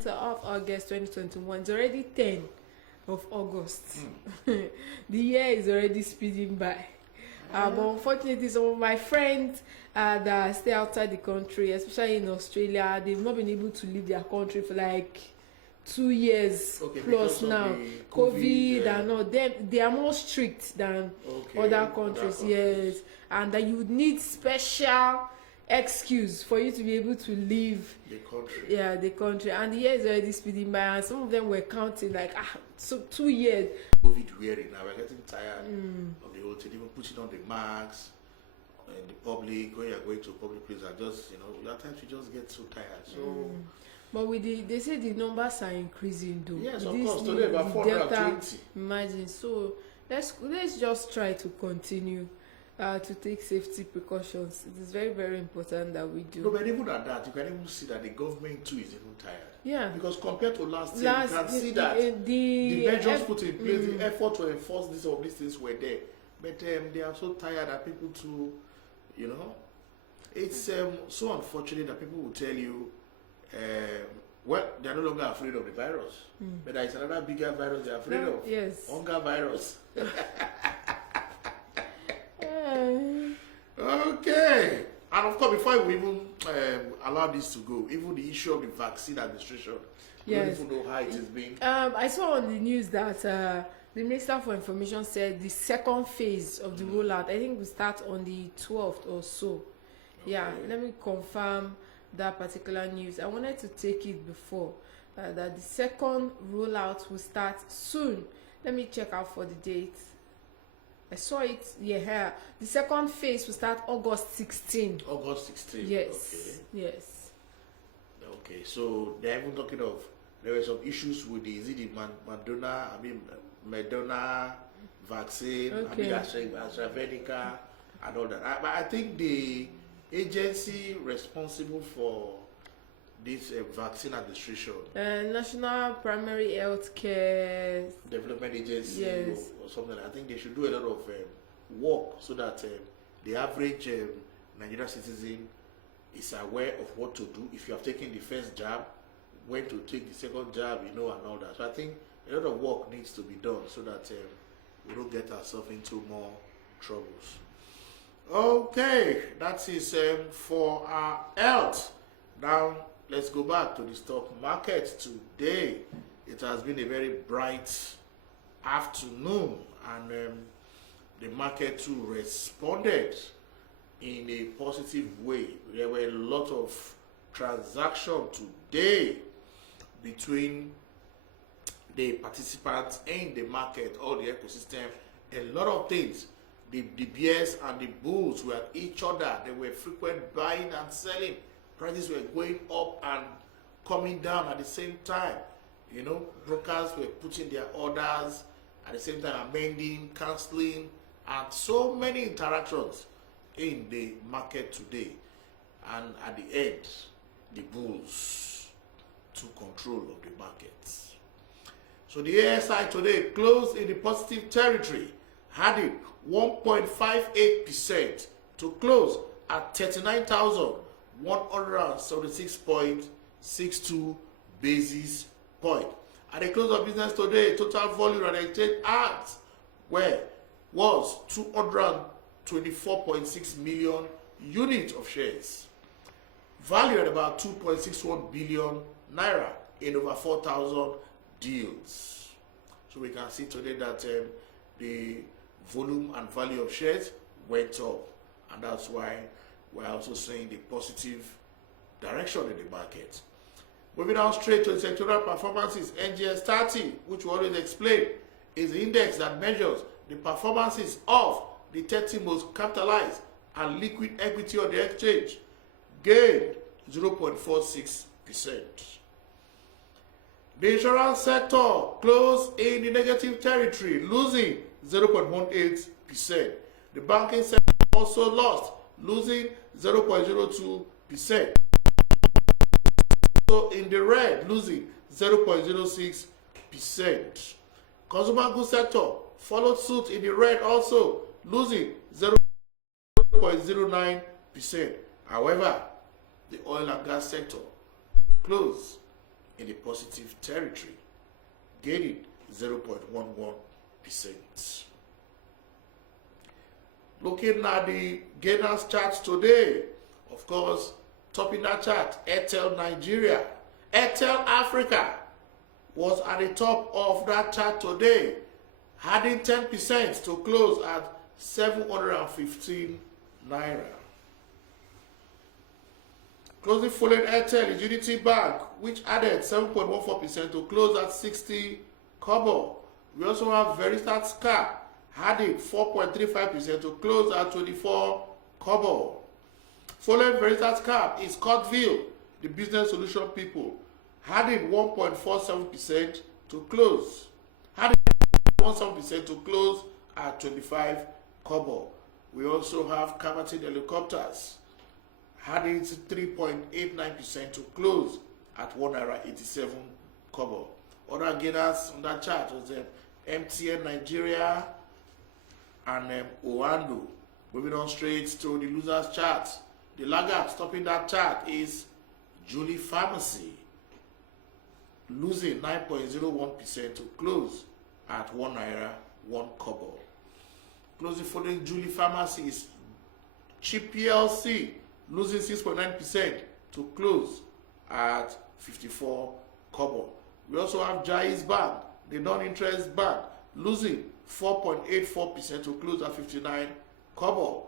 10th of August 2021. It's already 10 of August. The year is already speeding by. But unfortunately, some of my friends that stay outside the country, especially in Australia, they've not been able to leave their country for like 2 years plus now. COVID and all. They are more strict than other countries, yes. And that you would need special excuse for you to be able to leave the country. Yeah, the country. And the year is already speeding by, and some of them were counting like so 2 years. COVID wearing now, we're getting tired of the whole thing, even putting on the masks in the public, when you're going to a public place, and just, at times you just get so tired. So but with they say the numbers are increasing though. Yes, of course. Today about 420. Imagine. So let's just try to continue to take safety precautions. It is very, very important that we do. No, but even at that, you can even see that the government too is even tired. Yeah. Because compared to last year, you can see that the measures put in place, the effort to enforce these things were there. But they are so tired that people too, it's so unfortunate that people will tell you, well, they're no longer afraid of the virus. But there is another bigger virus they're afraid of. Yes. Hunger virus. Okay. And of course, before we even allow this to go, even the issue of the vaccine administration, we don't even know how it is being. I saw on the news that the Minister for Information said the second phase of the rollout, I think, will start on the 12th or so. Yeah, let me confirm that particular news. I wanted to take it before that the second rollout will start soon. Let me check out for the date. I saw it here. The second phase will start August 16. August 16. Yes. Okay. Yes. Okay. So they're even talking of, there were some issues with the Moderna vaccine, AstraZeneca, and all that. But I think the agency responsible for this vaccine administration, National Primary Health Care Development Agency, or something. I think they should do a lot of work so that the average Nigerian citizen is aware of what to do if you have taken the first jab, when to take the second jab, and all that. So I think a lot of work needs to be done so that we don't get ourselves into more troubles. Okay, that is for our health. Now, let's go back to the stock market today. It has been a very bright afternoon, and the market too responded in a positive way. There were a lot of transactions today between the participants in the market or the ecosystem. A lot of things. The bears and the bulls were at each other. There were frequent buying and selling. Prices were going up and coming down at the same time. Brokers were putting their orders at the same time, amending, cancelling, and so many interactions in the market today. And at the end, the bulls took control of the markets. So the ASI today closed in the positive territory, adding 1.58% to close at 39,176.62 basis point. At the close of business today, total volume and exchange hands was 224.6 million units of shares, valued at about 2.61 billion naira in over 4,000 deals. So we can see today that the volume and value of shares went up, and that's why we're also seeing the positive direction in the market. Moving on straight to the sectoral performances, NGX 30, which we always explain, is the index that measures the performances of the 30 most capitalized and liquid equity on the exchange, gained 0.46%. The insurance sector closed in the negative territory, losing 0.18%. The banking sector also lost, losing 0.02%. So in the red, losing 0.06%. Consumer goods sector followed suit in the red also, losing 0.09%. However, the oil and gas sector closed in the positive territory, gaining 0.11%. Looking at the gainers charts today, of course, topping that chart, Airtel Nigeria. Airtel Africa was at the top of that chart today, adding 10% to close at 715 naira. Closing following Airtel is Unity Bank, which added 7.14% to close at 60 kobo. We also have Veristat Scar, adding 4.35% to close at 24 kobo. Following Veristat Scar is Courtville, the business solution people, adding 1.47% to close. Adding 1.7% to close at 25 kobo. We also have Cavatin Helicopters, adding 3.89% to close at 1.87 kobo. Other gainers on that chart was MTN Nigeria and Oando. Moving on straight to the losers chart. The laggard stopping that chart is Julie Pharmacy, losing 9.01% to close at 1 naira 1 kobo. Closing following Julie Pharmacy is Chip PLC, losing 6.9% to close at 54 kobo. We also have Jais Bank, the non-interest bank, losing 4.84% to close at 59 kobo.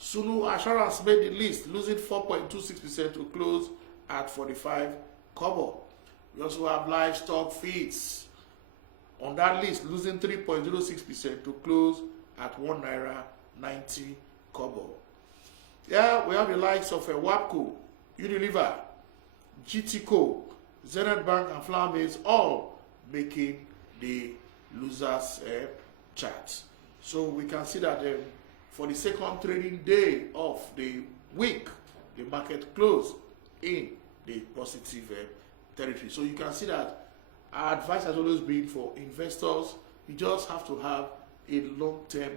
Sunu Assurance made the list, losing 4.26% to close at 45 kobo. We also have Livestock Feeds on that list, losing 3.06% to close at 1 naira 90 kobo. Yeah, we have the likes of WAPCO, Unilever, GTCO, Zenith Bank, and Flour Mills all making the losers chart. So we can see that for the second trading day of the week, the market closed in the positive territory. So you can see that our advice has always been for investors, you just have to have a long-term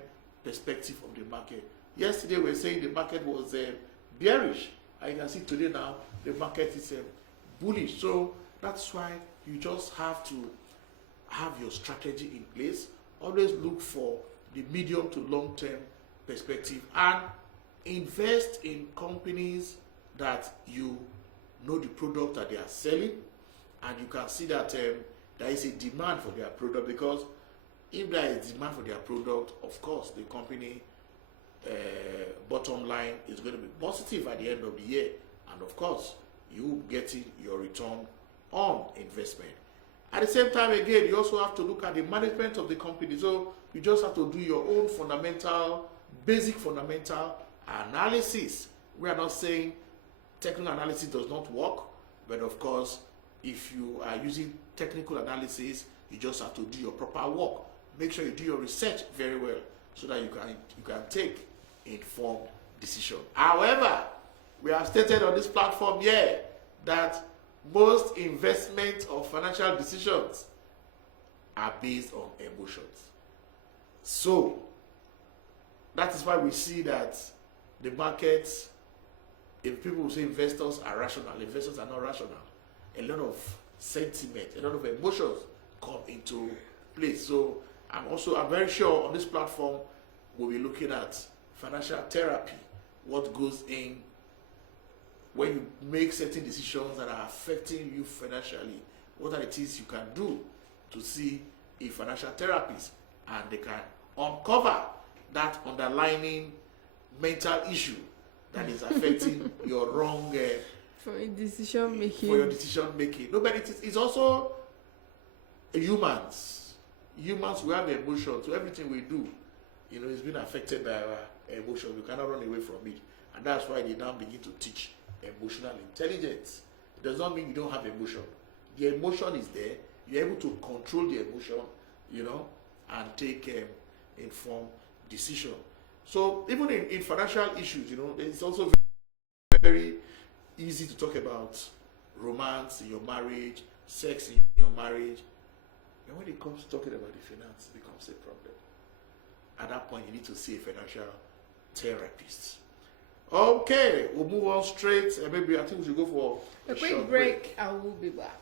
perspective of the market. Yesterday we were saying the market was bearish, and you can see today now the market is bullish. So that's why you just have to have your strategy in place. Always look for the medium to long-term perspective and invest in companies that you know the product that they are selling, and you can see that there is a demand for their product, because if there is demand for their product, of course the company bottom line is going to be positive at the end of the year, and of course you getting your return on investment. At the same time, again, you also have to look at the management of the company. So you just have to do your own basic fundamental analysis. We are not saying technical analysis does not work, but of course, if you are using technical analysis, you just have to do your proper work. Make sure you do your research very well so that you can take informed decision. However, we have stated on this platform here that most investment or financial decisions are based on emotions. So that is why we see that the markets, if people say investors are rational, investors are not rational. A lot of sentiment, a lot of emotions come into place. So I'm very sure on this platform we'll be looking at financial therapy, what goes in when you make certain decisions that are affecting you financially. What are the things you can do to see a financial therapist, and they can uncover that underlying mental issue that is affecting your wrong for your decision making. No, but it's also humans. Humans, we have emotions. So everything we do, is being affected by our emotions. We cannot run away from it, and that's why they now begin to teach emotional intelligence. It does not mean you don't have emotion. The emotion is there. You're able to control the emotion, and take informed decision. So even in financial issues, it's also very easy to talk about romance in your marriage, sex in your marriage. And when it comes to talking about the finance, it becomes a problem. At that point, you need to see a financial therapist. Okay, we'll move on straight. Maybe I think we should go for a quick break, and we'll be back.